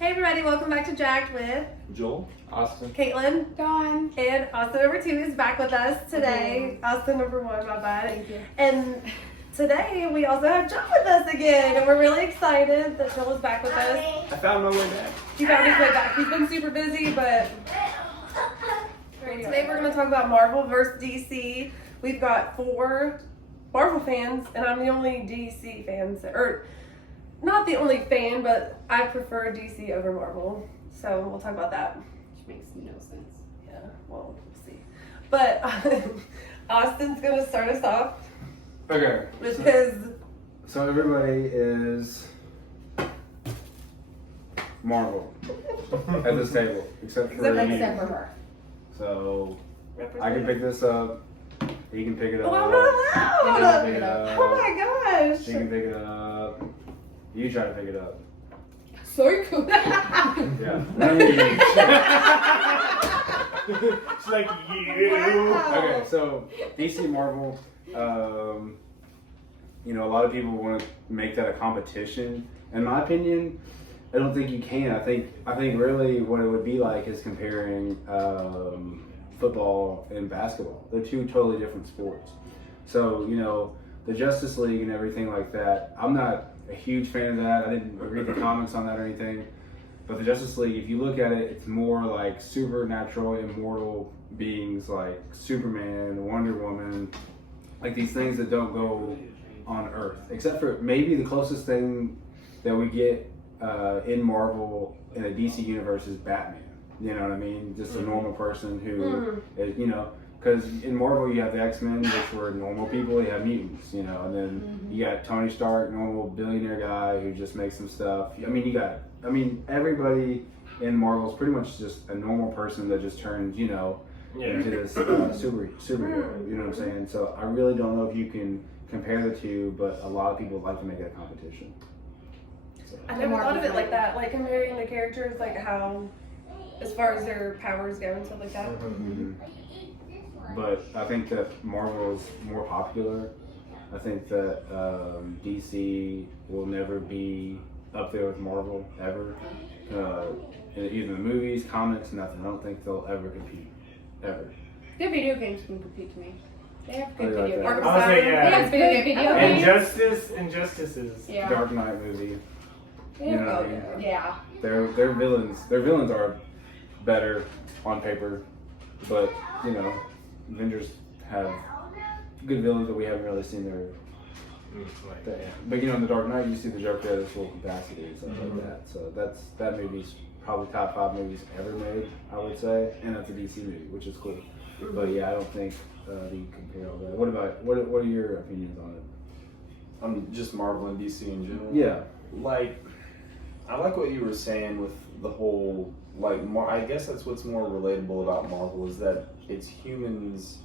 Hey everybody, welcome back to JAC'D with Joel, Austin, Caitlin, Dawn, and Austin number 2 is back with us today. Austin number 1, my bad. Thank you. And today we also have Joel with us again, and we're really excited that Joel is back with us. I found my way back. He found his way back. He's been super busy, but today we're going to talk about Marvel versus DC. We've got 4 Marvel fans, and I'm the only DC fan, or not the only fan, but I prefer DC over Marvel. So we'll talk about that. which makes no sense. Yeah, well, we'll see. But Austin's going to start us off okay. with his. So everybody is Marvel at this table, except for you. Except for her. So I can pick this up. He can pick it up. Oh, I'm not He allowed! can pick it up. Oh my gosh! She can pick it up. You try to pick it up. So cool. Yeah. She's like, you. Wow. Okay, so DC Marvel, you know, a lot of people want to make that a competition. In my opinion, I don't think you can. I think really what it would be like is comparing football and basketball. They're 2 totally different sports. So, you know, the Justice League and everything like that, I'm not a huge fan of that. I didn't read the comics on that or anything. But the Justice League, if you look at it, it's more like supernatural, immortal beings like Superman, Wonder Woman, like these things that don't go on Earth. Except for maybe the closest thing that we get in Marvel in a DC universe is Batman. You know what I mean? Just a normal person who is, you know, because in Marvel you have the X-Men, which were normal people, you have mutants, you know, and then you got Tony Stark, normal billionaire guy who just makes some stuff. I mean, everybody in Marvel is pretty much just a normal person that just turns, you know, into this superhero, you know what I'm saying? So I really don't know if you can compare the 2, but a lot of people like to make it a competition. So. I never thought of it like that, like comparing the characters, like how, as far as their powers go and stuff like that. Mm-hmm. But I think that Marvel is more popular. I think that DC will never be up there with Marvel ever. Either the movies, comics, nothing. I don't think they'll ever compete. Ever. Their video games can compete to me. They have good I like video that. games. Arkham I was like, Asylum. They have good video games. Injustices. Yeah. Dark Knight movie. They You have know what I good- mean? Yeah. Their villains are better on paper, but you know, Avengers have good villains that we haven't really seen their. But you know, in the Dark Knight, you see the Joker at his full capacity and stuff like that. So that movie's probably top 5 movies ever made, I would say, and that's a DC movie, which is cool. But yeah, I don't think you compare all that. What are your opinions on it? Just Marvel and DC in general. Yeah, Like, I like what you were saying with the whole, like, I guess that's what's more relatable about Marvel is that it's humans,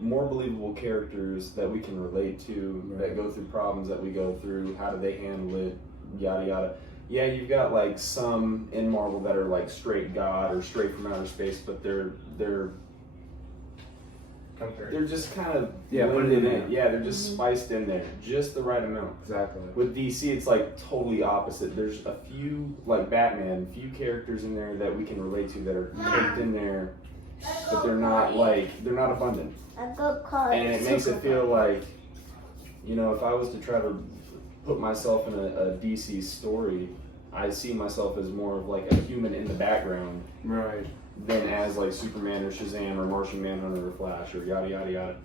more believable characters that we can relate to, that go through problems that we go through, how do they handle it, yada yada. Yeah, you've got like some in Marvel that are like straight God or straight from outer space, but they're just kind of put it in there. Yeah, they're just spiced in there, just the right amount. exactly. With DC, it's like totally opposite. There's a few, like Batman, few characters in there that we can relate to that are caked in there, but they're not abundant. And it makes it feel like, you know, if I was to try to put myself in a DC story, I see myself as more of like a human in the background. Right. Than as like Superman or Shazam or Martian Manhunter or Flash or yada yada yada.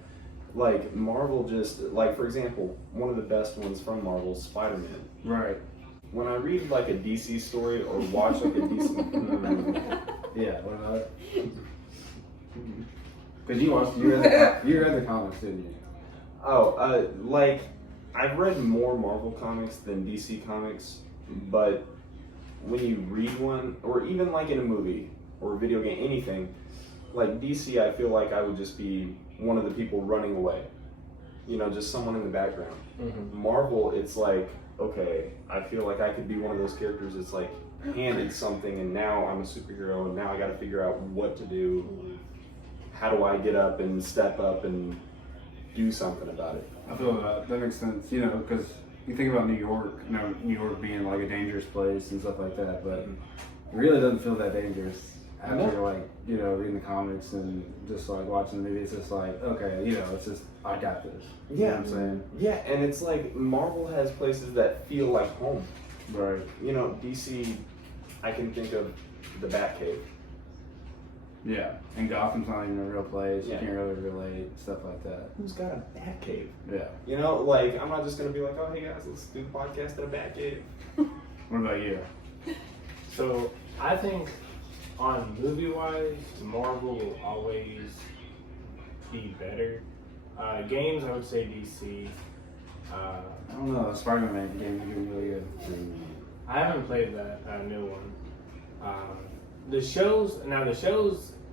Like Marvel just, like for example, one of the best ones from Marvel is Spider-Man. Right. When I read like a DC story or watch like a DC Yeah. What about it? Because you read the comics, didn't you? like I've read more Marvel comics than DC comics, but when you read one, or even like in a movie or a video game, anything, like DC, I feel like I would just be one of the people running away. You know, just someone in the background. Marvel, it's like, okay, I feel like I could be one of those characters that's like handed something and now I'm a superhero and now I gotta figure out what to do. How do I get up and step up and do something about it? I feel that makes sense, you know, because you think about New York, New York being like a dangerous place and stuff like that, but it really doesn't feel that dangerous after like, you know, reading the comics and just like watching the movie. It's just like, okay, you know, it's just, I got this. You know what I'm saying? Yeah, and it's like Marvel has places that feel like home. Right. You know, DC, I can think of the Batcave. Yeah, and Gotham's not even a real place. Yeah. You can't really relate, stuff like that. Who's got a Batcave? Yeah. You know, like, I'm not just going to be like, oh, hey guys, let's do the podcast at a Batcave. What about you? So I think on movie-wise, Marvel will always be better. Games, I would say DC. I don't know, Spider-Man game is doing really good. I haven't played that new one. The shows,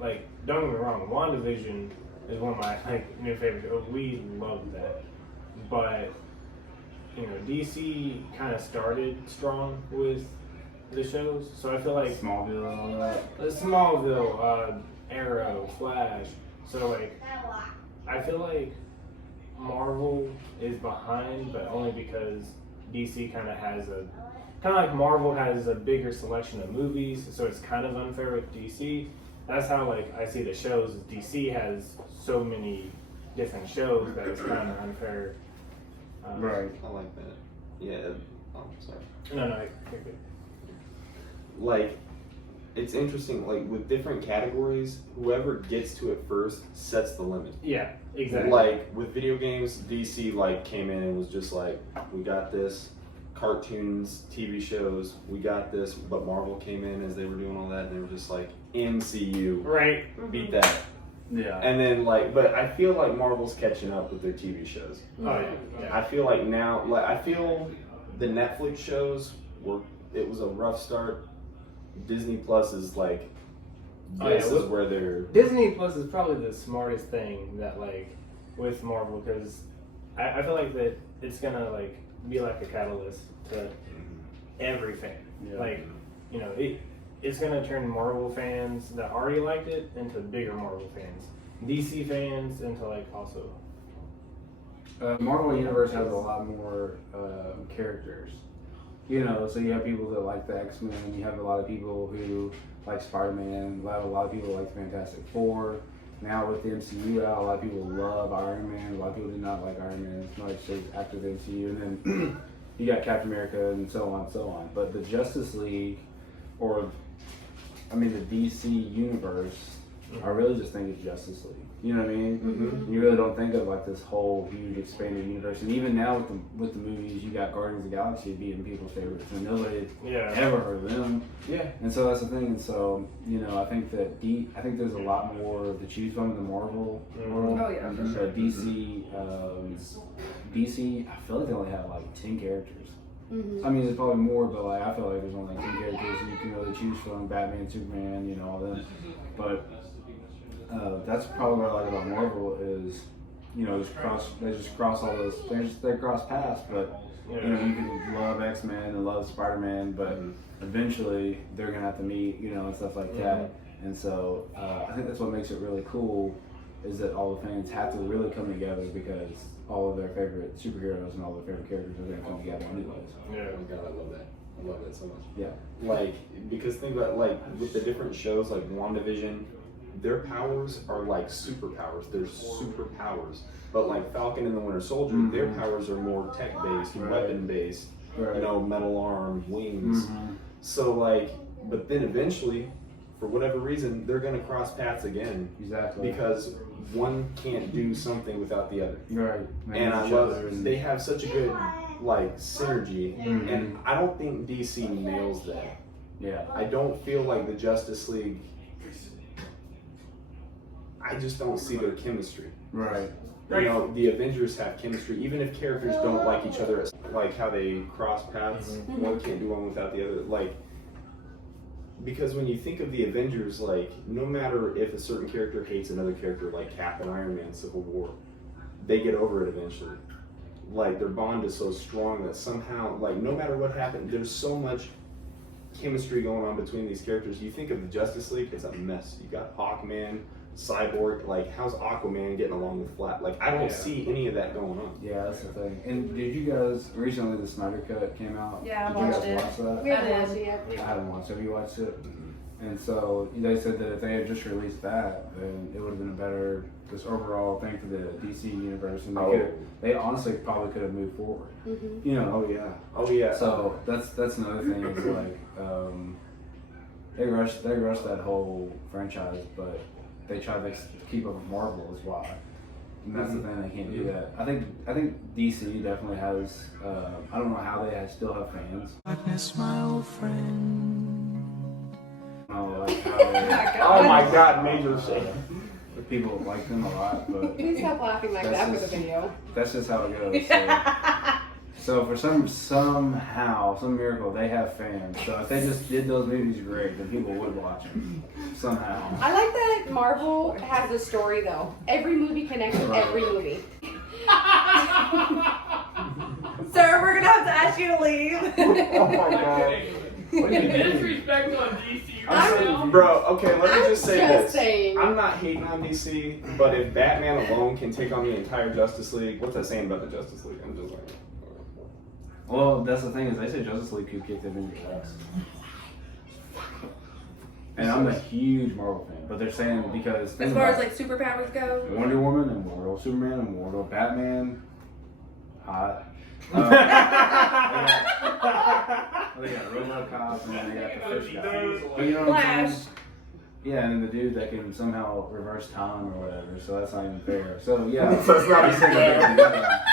like, don't get me wrong, WandaVision is one of my like new favorites. We love that. But, you know, DC kind of started strong with the shows, so I feel like Smallville and all that. Smallville, Arrow, Flash. So like, I feel like Marvel is behind, but only because DC kind of like Marvel has a bigger selection of movies, so it's kind of unfair with DC. That's how like I see the shows. DC has so many different shows that it's kind of unfair. Right. I like that. Yeah. Oh, sorry. No, you're good. Like, it's interesting, like, with different categories, whoever gets to it first sets the limit. Yeah, exactly. Like, with video games, DC, like, came in and was just like, we got this. Cartoons, TV shows, we got this. But Marvel came in as they were doing all that, and they were just like, MCU. Right. Beat that. Yeah. And then, like, but I feel like Marvel's catching up with their TV shows. Oh yeah. I feel like now, like, I feel the Netflix shows it was a rough start. Disney Plus is like, this is where they're. Disney Plus is probably the smartest thing that like with Marvel, because I feel like that it's gonna like be like a catalyst to every fan. Yeah. Like, you know, it's gonna turn Marvel fans that already liked it into bigger Marvel fans, DC fans into like also. Marvel Universe has a lot more characters. You know, so you have people that like the X-Men, you have a lot of people who like Spider-Man, a lot of people like Fantastic Four. Now with the MCU out, a lot of people love Iron Man, a lot of people do not like Iron Man as much as after the MCU. And then you got Captain America and so on and so on. But the Justice League, the DC Universe, I really just think it's Justice League. You know what I mean? Mm-hmm. You really don't think of like this whole huge expanded universe. And even now with the movies, you got Guardians of the Galaxy being people's favorites, and nobody ever heard of them. Yeah. And so that's the thing. And so, you know, I think that I think there's a lot more to choose from in the Marvel world. Oh, yeah, for So DC, I feel like they only have like 10 characters. Mm-hmm. I mean, there's probably more, but like I feel like there's only like 10 characters and you can really choose from: Batman, Superman, you know, all them. But that's probably what I like about Marvel is, you know, they just cross all those. They cross paths, but you know, you can love X-Men and love Spider-Man, but eventually they're gonna have to meet, you know, and stuff like that. And so I think that's what makes it really cool, is that all the fans have to really come together, because all of their favorite superheroes and all their favorite characters are gonna come together anyways. Yeah. Oh my God, I love that. I love that so much. Yeah. Like, because think about, like, with the different shows, like WandaVision, their powers are like superpowers. They're superpowers. But like Falcon and the Winter Soldier, their powers are more tech-based, weapon-based, you know, metal arm, wings. So like, but then eventually, for whatever reason, they're gonna cross paths again. Exactly. Because one can't do something without the other. Right. And I love, they have such a good, like, synergy. And I don't think DC nails that. Yeah. I don't feel like the Justice League, I just don't see their chemistry. Right. You know, the Avengers have chemistry, even if characters don't like each other, like how they cross paths. One can't do one without the other. Like, because when you think of the Avengers, like, no matter if a certain character hates another character, like Cap and Iron Man, Civil War, they get over it eventually. Like, their bond is so strong that somehow, like, no matter what happened, there's so much chemistry going on between these characters. You think of the Justice League, it's a mess. You got Hawkman, Cyborg, like how's Aquaman getting along with Flash? Like I don't see any of that going on. Yeah, that's the thing. And did you guys recently the Snyder Cut came out? Yeah, I did you watched guys it. watch that? We haven't watched it yet. I haven't watched it. Have you watched it? And so they said that if they had just released that, then it would have been a better this overall thing for the DC universe, and they honestly probably could have moved forward. Mm-hmm. You know. Oh yeah. So that's another thing is like they rushed that whole franchise, but they tried to keep up with Marvel is why. And that's the thing, they can't do that. I think DC definitely has. I don't know how they still have fans. Darkness, my old friend. Like how they, Oh my God, major shame. people like them a lot, but Please stop laughing like That's that for just- the video. that's just how it goes. So for somehow, some miracle, they have fans. So if they just did those movies great, then people would watch them somehow. I like that Marvel has a story though. Every movie connects with every movie. Sir, we're gonna have to ask you to leave. Oh my God. What do you mean? Disrespect on DC I'm right saying- now. Bro, okay, let me just say this. saying. I'm not hating on DC, but if Batman alone can take on the entire Justice League, what's that saying about the Justice League? I'm just like, Well, that's the thing is they say Justice League could kick them in the ass. And I'm a huge Marvel fan, but they're saying because As think far as about like superpowers go. Wonder Woman, immortal, Superman, immortal, Batman, hot. They got RoboCop and then they got the fish guy. But you know what I'm Flash. saying? Yeah, and then the dude that can somehow reverse time or whatever, so that's not even fair. So yeah, So it's not I think fair.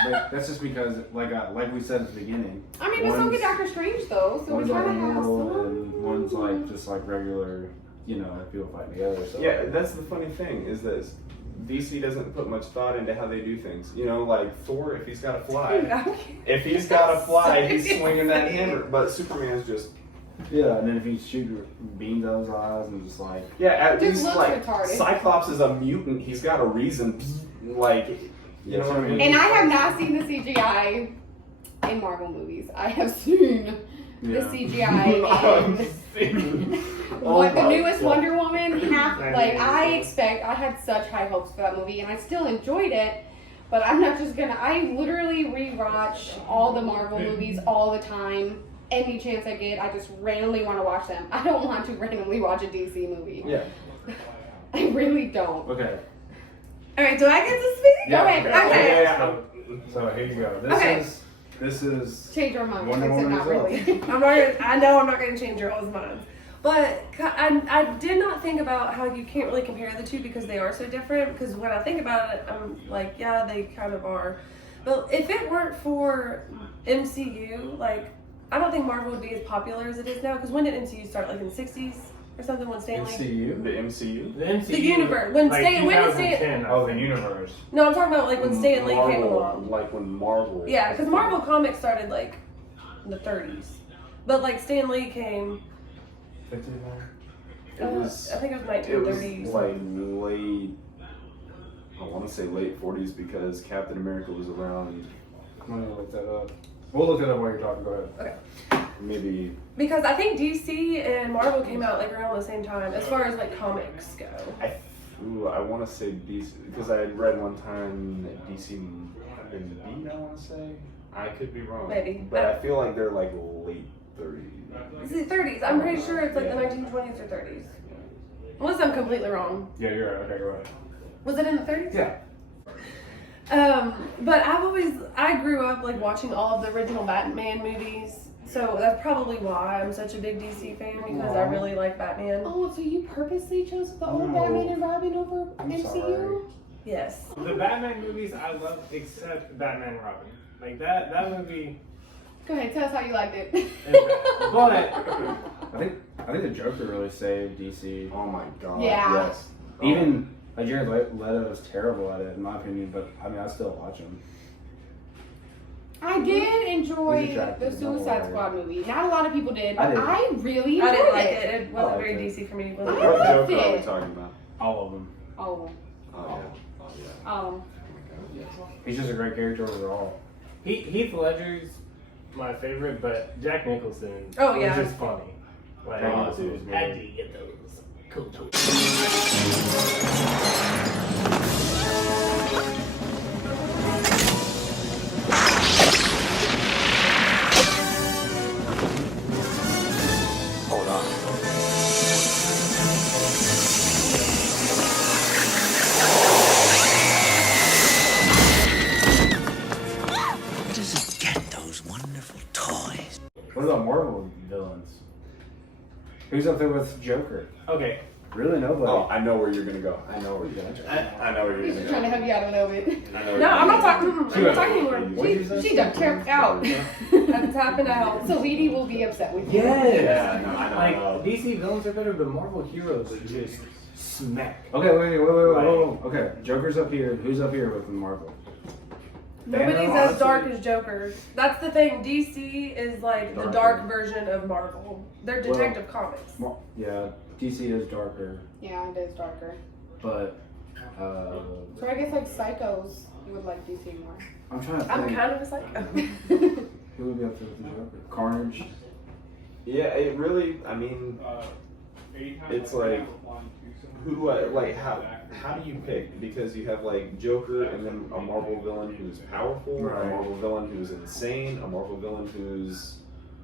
but that's just because, like we said at the beginning, I mean, but so one's- could Doctor Strange though. So we're one's like trying to have immortal some. and one's like just like regular, you know, people fighting together. So yeah, that's the funny thing is that DC doesn't put much thought into how they do things. You know, like Thor, if he's got to fly, if he's got to fly, he's swinging that hammer. But Superman's just yeah, and then if you shoot beams out of his eyes and just like at Just least looks like retarded. Cyclops is a mutant. He's got a reason. Like, you know what I mean? And I have not seen the CGI in Marvel movies. I have seen the yeah. CGI in Oh what the my newest God. Wonder Woman. I had such high hopes for that movie, and I still enjoyed it. But I'm not just gonna. I literally rewatch all the Marvel movies all the time. Any chance I get, I just randomly want to watch them. I don't want to randomly watch a DC movie. Yeah. I really don't. Okay. All right, do I get to speak? Go ahead. Okay. Yeah. So here you go. Okay. This is Change your mind. Wonder Except Woman not is really. I know I'm not going to change your all's minds. But I did not think about how you can't really compare the two because they are so different. Because when I think about it, I'm like, yeah, they kind of are. But if it weren't for MCU, like, I don't think Marvel would be as popular as it is now. Because when did MCU start? Like in the 60s or something? When Stanley? MCU. The MCU. The MCU. The universe. When like Stan- when is 2010, I Oh, the think. universe. No, I'm talking about like when Stan Lee came Marvel, along. like when Marvel. Yeah, because Marvel Comics started like in the 30s. But like Stan Lee came, It was. I think it was It was 1930s. like late. I want to say late 40s because Captain America was around. I'm gonna look that up. We'll look it up while you're talking. Go ahead. Maybe. Because I think DC and Marvel came out like around the same time as far as like comics go. I want to say DC because I had read one time that DC might have been beat. I want to say. I could be wrong. Maybe. But I feel like they're like late 30s. It's the 30s. I'm pretty sure it's like the 1920s or 30s. Unless I'm completely wrong. Yeah, you're right. Okay, go ahead. Was it in the 30s? Yeah. But I grew up like watching all of the original Batman movies. So that's probably why I'm such a big DC fan because I really like Batman. Oh, so you purposely chose the old No. Batman and Robin over I'm MCU? sorry. Yes. The Batman movies I love except Batman and Robin. Like that movie Go ahead, tell us how you liked it. is bad. But I think the Joker really saved DC. Oh my God. Yeah. Yes. Even like Jared Leto is terrible at it in my opinion, but I mean I still watch him. I did enjoy He's attractive, the don't Suicide worry. Squad movie. Not a lot of people did, but I did. I really enjoyed I didn't like it. it. It wasn't I very liked DC for me. Was I it? What liked Joker are we it. talking about? All of them. Oh, Oh yeah. He's just a great character overall. Heath Ledger's my favorite, but Jack Nicholson Oh, yeah. was just funny. Like, Oh, dude. how do you get those Cool. Hold on. Where does it get those wonderful toys? What about Marvel villains? Who's up there with Joker? Okay. Really, nobody. Oh, I know where you're gonna go. I know where you're gonna go. I know where you're He's gonna just trying to go. help you out a little bit. I know where No, you're I'm not gonna talking. I'm not talking anymore. What did you say? She got tapped out. I'm tapping out. So Edie will be upset with you. Yes. Yeah, no, I know. Like DC villains are better, but Marvel heroes are just smack. Okay, wait. Okay, Joker's up here. Who's up here with Marvel? Nobody's Thanos? as dark as Joker. That's the thing. DC is like the dark version of Marvel. They're Detective Comics. Yeah, DC is darker, Yeah, it is darker. but So I guess like psychos would like DC more. I'm trying to I'm think. kind of a psycho. Who would be up there with the Joker? Carnage. Yeah, it really. I mean, it's like who? Like how do you pick? Because you have like Joker and then a Marvel villain who's powerful, Right. a Marvel villain who's insane, a Marvel villain who's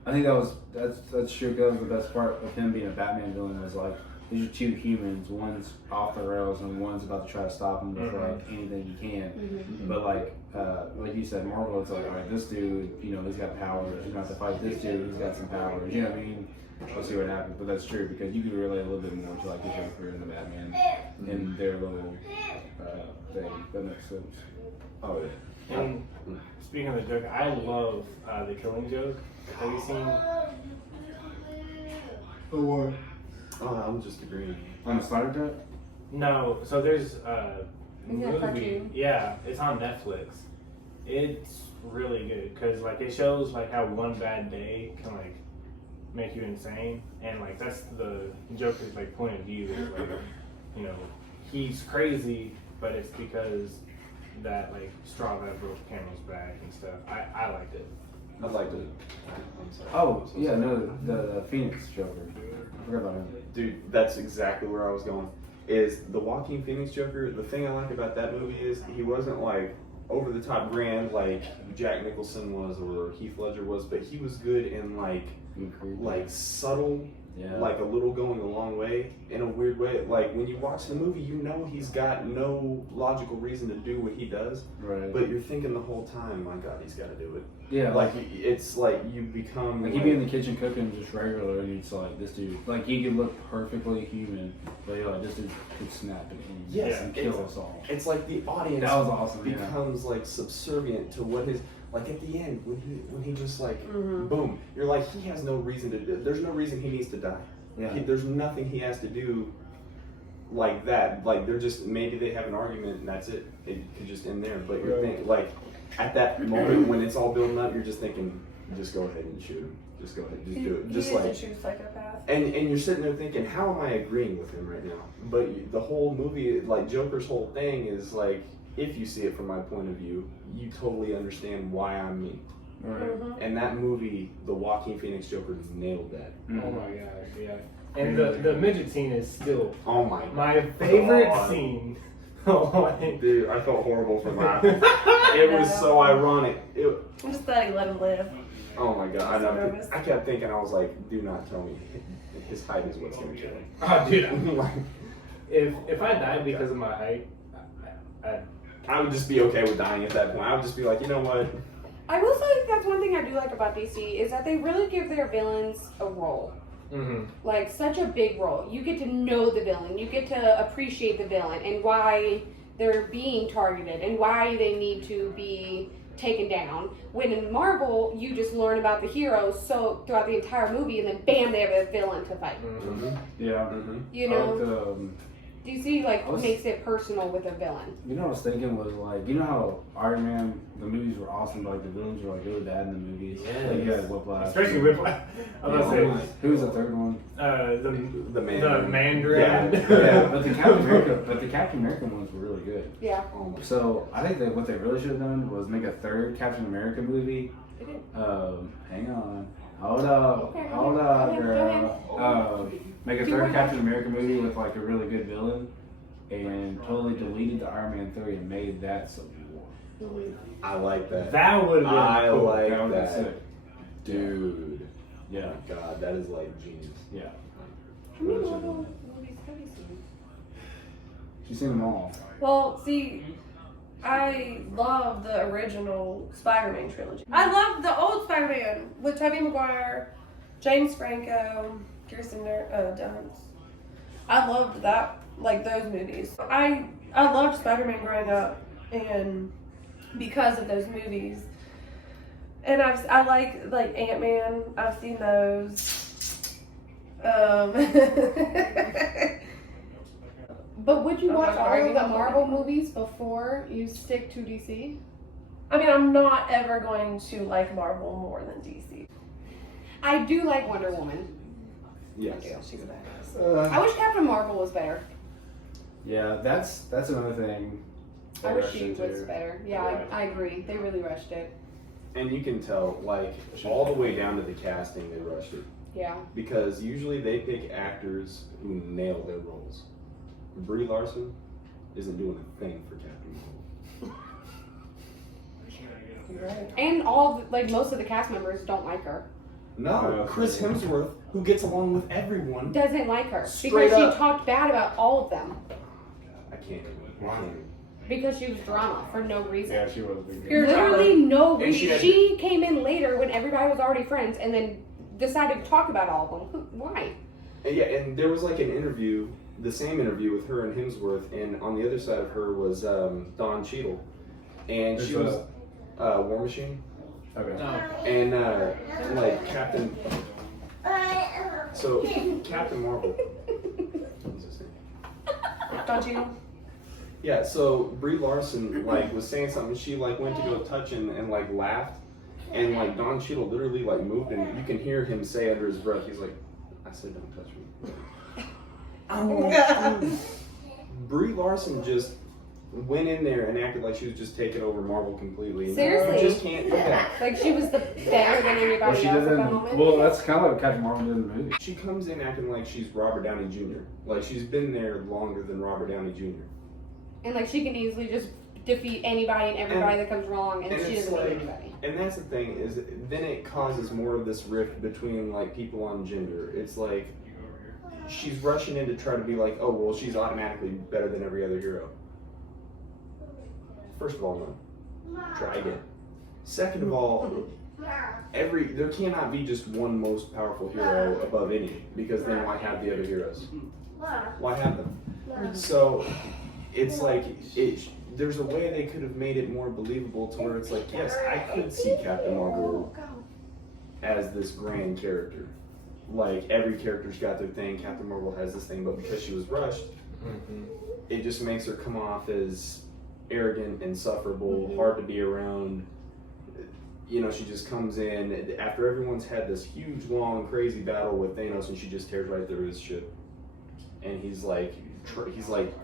I think that's true. That was the best part of him being a Batman villain. Was like these are two humans. One's off the rails and one's about to try to stop him with like anything he can. But like you said, Marvel, it's like, all right, this dude, you know, he's got powers. He's gonna have to fight this dude. He's got some powers. You know what I mean? We'll see what happens. But that's true because you could relate a little bit more to like the Joker and the Batman and their little thing. That makes sense. oh yeah. And speaking of the Joker, I love the Killing Joke. Have you seen? Oh, I'm just agreeing. On the Snyder Cut? No. So there's a Isn't that movie. cartoon? Yeah, it's on Netflix. It's really good because like it shows like how one bad day can like make you insane, and like that's the Joker's like point of view. Is, like, you know, he's crazy, but it's because that like straw that broke the camel's back and stuff. I liked it. I liked it. Oh, yeah, no, the Phoenix Joker. I forgot about him. Dude, that's exactly where I was going. Is the Joaquin Phoenix Joker? The thing I like about that movie is he wasn't like over the top grand like Jack Nicholson was or Heath Ledger was, but he was good in like subtle, Yeah. like a little going a long way in a weird way. Like when you watch the movie, you know he's got no logical reason to do what he does, Right. but you're thinking the whole time, my God, he's got to do it. Yeah, Like it's like you become like he'd be in the kitchen cooking just regular, and it's like this dude, like he could look perfectly human, but you're like this dude could snap at any Yes, and kill us all. It's like the audience That was awesome. Yeah. becomes like subservient to what his like at the end when he just like Mhm. boom, you're like he has no reason to. There's no reason he needs to die. Yeah. There's nothing he has to do like that. Like they're just maybe they have an argument and that's it. It could just end there. But you're thinking like at that moment when it's all building up, you're just thinking, just go ahead and shoot him. Just go ahead, just do it. Just he is like. a true psychopath. And you're sitting there thinking, how am I agreeing with him right now? But the whole movie, like Joker's whole thing is like, if you see it from my point of view, you totally understand why I'm me. Right. Mhm. And that movie, the Joaquin Phoenix Joker, nailed that. Oh my gosh, yeah. And the midget scene is still Oh my favorite God. scene. Oh my. Dude, I felt horrible for laughing. It was so ironic. I'm just glad he let him live. Oh my God, I So know. nervous. I kept thinking, I was like, do not tell me his height is what's gonna kill him. Oh, dude. Like, If I died because of my height, I would just be okay with dying at that point. I would just be like, you know what? I will say that's one thing I do like about DC is that they really give their villains a role. mm-hmm. Like such a big role. You get to know the villain. You get to appreciate the villain and why they're being targeted and why they need to be taken down. When in Marvel, you just learn about the heroes so throughout the entire movie, and then bam, they have a villain to fight. Mm-hmm. Yeah. Mm-hmm. You know, The, DC like I was- makes it personal with a villain. you know what I was thinking was like, you know how Iron Man, the movies were awesome, but like the villains were like really bad in the movies. Yes. Like you had Whiplash. Especially Whiplash. I was Yeah, about to say, who was the third one? the Mandarin. Mandarin. Yeah. But the Captain America ones were really good. Yeah. Oh my. So I think that what they really should have done was make a third Captain America movie. They did. Hang on. Hold up, Okay, hold go up, ahead, go girl. make a Do you third want- Captain America movie with like a really good villain, and totally deleted the Iron Man 3 and made that Civil War. I like that. That would have been I cool. like That would be that. sick. Dude. Yeah, Oh my God, that is like genius. yeah. How many Marvel movies have you seen? She's seen them all. Well, see, I love the original Spider-Man trilogy. I love the old Spider-Man with Tobey Maguire, James Franco, Kirsten Dunst. I loved that, like those movies. I loved Spider-Man growing up, and because of those movies. And I like Ant-Man. I've seen those. But would you I'm watch not all of arguing the about Marvel that. movies before you stick to DC? I mean, I'm not ever going to like Marvel more than DC. I do like Wonder Woman. Yes. I do. She's a badass. I wish Captain Marvel was better. Yeah, that's another thing. I they wish rushed she into. was better. Yeah, I agree. They really rushed it. And you can tell, like, all the way down to the casting, they rushed it. Yeah. Because usually they pick actors who nail their roles. Brie Larson isn't doing a thing for Captain Marvel. You're right. And most of the cast members don't like her. No, Chris Hemsworth, who gets along with everyone. Doesn't like her. Straight because up. she talked bad about all of them. I can't even. Because she was drama for no reason. Yeah, she was a big Pure deal. Literally no And she reason. had- She came in later when everybody was already friends and then decided to talk about all of them. Why? And yeah, and there was like an interview, the same interview with her and Hemsworth, and on the other side of her was Don Cheadle. And she There's was War Machine. Okay. And like Captain. So Captain Marvel. What's his name? Don't you? Yeah. So Brie Larson like was saying something. She like went to go touch and like laughed, and like Don Cheadle literally like moved, and you can hear him say under his breath, he's like, "I said don't touch me." Brie Larson just went in there and acted like she was just taking over Marvel completely. And Seriously? You just can't do that. Like she was the better than anybody Well, she else at that doesn't. moment. Well, that's kind of like what Captain Marvel did in the movie. She comes in acting like she's Robert Downey Jr. Like she's been there longer than Robert Downey Jr. And like she can easily just defeat anybody and everybody that comes wrong, and and she it's doesn't hate like- anybody. And that's the thing is, then it causes more of this rift between like people on gender. It's like she's rushing in to try to be like, oh well, she's automatically better than every other hero. First of all, no. Try again. Second of all, there cannot be just one most powerful hero above any, because then why have the other heroes? Why have them? So it's like there's a way they could have made it more believable to where it's like, yes, I could see Captain Marvel as this grand character. Like every character's got their thing. Captain Marvel has this thing, but because she was rushed, it just makes her come off as arrogant, insufferable, hard to be around. You know, she just comes in after everyone's had this huge, long, crazy battle with Thanos, and she just tears right through his ship. And he's like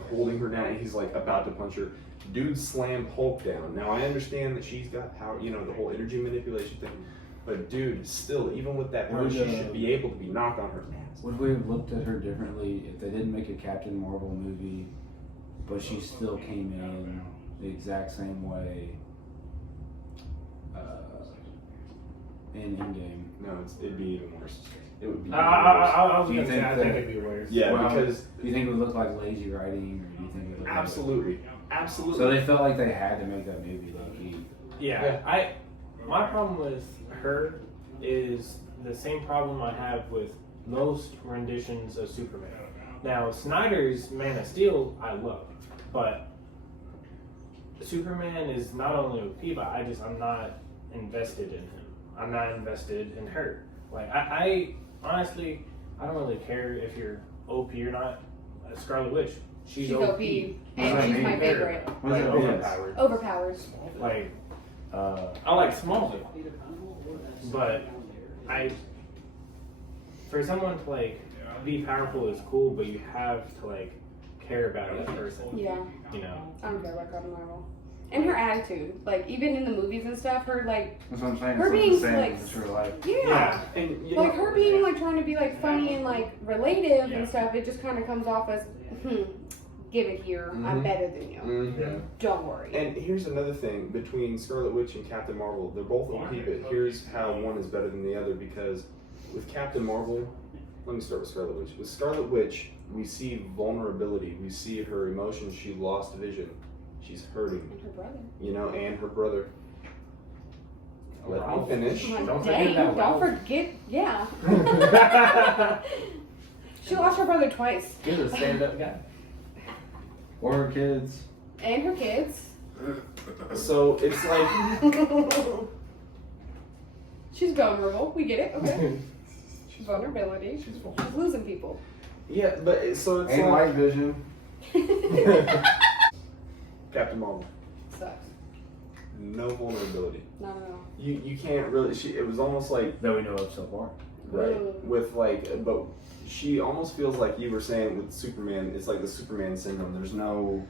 holding her down, and he's like about to punch her. Dude slammed Hulk down. Now I understand that she's got power, you know, the whole energy manipulation thing. But dude, still, even with that power, she should be able to be knocked on her ass. Would we have looked at her differently if they didn't make a Captain Marvel movie, but she still came in the exact same way in Endgame? No, it'd be even worse. It would be. I was Do you gonna say, think I think that- it'd be worse. Yeah, Well, because Do you think it would look like lazy writing, or do you think it would look absolutely. Like... So they felt like they had to make that movie, low-key. Yeah, my problem with her is the same problem I have with most renditions of Superman. Now, Snyder's Man of Steel I love, but Superman is not only OP, but I'm not invested in him. I'm not invested in her. Like I honestly, I don't really care if you're OP or not. Scarlet Witch, she's OP. OP, and What does she's that my mean? favorite. What Like does that mean? overpowered. Overpowers. Like I like Smallville, but for someone to like be powerful is cool, but you have to like care about that person. Yeah, You know. I don't care about Captain Marvel. And her attitude, like even in the movies and stuff, her like That's what I'm saying. Her It's being, the same like, as true life. yeah. And you Like know, her being like trying to be like funny and like relative Yeah. and stuff, it just kind of comes off as, give it here, I'm better than you. Mhm. Don't worry. And here's another thing between Scarlet Witch and Captain Marvel. They're both OP, but here's how one is better than the other because with Captain Marvel, let me start with Scarlet Witch. With Scarlet Witch, we see vulnerability. We see her emotions. She lost vision. She's hurting. And her brother. You know, and her brother. Let me Ralph. finish. I'm like, Don't dang, forget that don't Ralph. forget, yeah. She lost her brother twice. He's a stand-up guy. Or her kids. And her kids. So it's like She's vulnerable. We get it. Okay. Vulnerability. she's vulnerable. She's losing people. Yeah, but so it's Ain't like light vision. Captain Marvel. Sucks. No vulnerability. Not at all. You can't really. It was almost like That we know of so far. right Mm. with like, but she almost feels like you were saying with Superman. It's like the Superman syndrome. There's no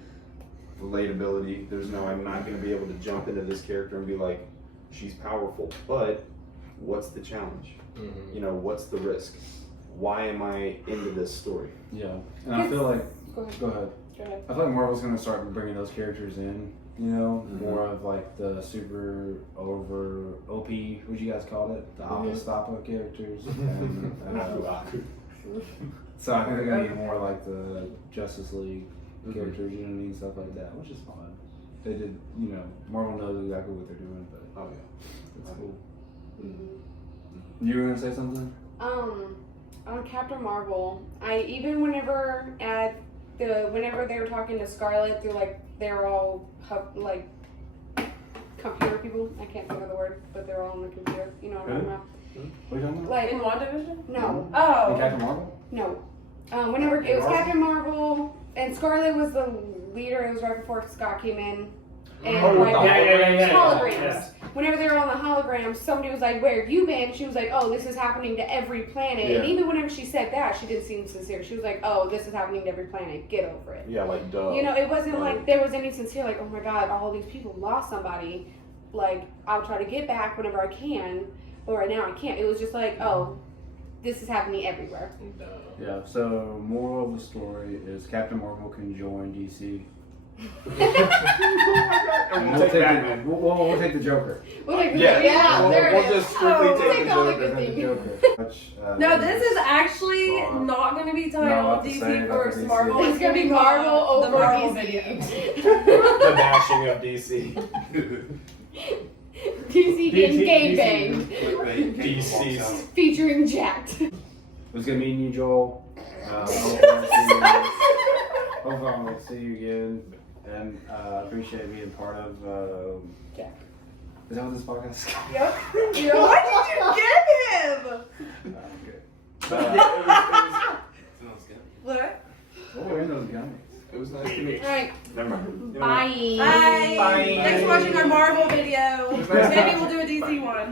relatability. There's no. I'm not going to be able to jump into this character and be like, she's powerful. But what's the challenge? You know, what's the risk? Why am I into this story? Yeah. And I feel like, Go ahead. go ahead. Go ahead. I feel like Marvel's gonna start bringing those characters in. You know, Mhm. more of like the super over OP. What you guys called it? The Apostapa characters. And, so I think they're gonna be more like the Justice League characters. You know what I mean? Stuff like that, which is fun. They did. You know, Marvel knows exactly what they're doing, but Oh yeah. it's cool. Mm-hmm. You were gonna say something? On Captain Marvel, whenever they were talking to Scarlet through like they're all like computer people. I can't think of the word, but they're all on the computer. You know what I'm talking about? What are you talking about? Like In WandaVision? no, In Oh. Captain Marvel? no. Whenever it was Captain Marvel and Scarlet was the leader, it was right before Scott came in. And Oh, like, yeah. holograms. Yeah. Whenever they were on the holograms, somebody was like, "Where have you been?" She was like, "Oh, this is happening to every planet." Yeah. And even whenever she said that, she didn't seem sincere. She was like, "Oh, this is happening to every planet. Get over it." Yeah, like duh. You know, it wasn't Right. like there was any sincere, like, "Oh my God, all these people lost somebody. Like, I'll try to get back whenever I can, but right now I can't." It was just like, "Oh, this is happening everywhere." Yeah. So, moral of the story is Captain Marvel can join DC. We'll And take take Batman. we'll take the Joker. Well, like, Yeah, we'll, there it we'll is. just strictly Oh, take take the all the Joker. good Take thing. the Joker. Which, No, this is actually Wow. not going to be Not a lot titled to say DC about versus DC. Marvel. It's gonna be Marvel called over the Marvel DC. The bashing of DC. DC getting gangbanged, DC's. featuring JAC'D. It was good meeting you, Joel. Hopefully I'll see you again. And appreciate being part of. Jack. Is that what this podcast is called? Yep. What did you give him? Good. What? Oh, we're in those gummies. It was nice to meet you. Alright, Never mind. bye. Bye. Bye. Thanks for watching our Marvel video. Maybe we'll do a DC one.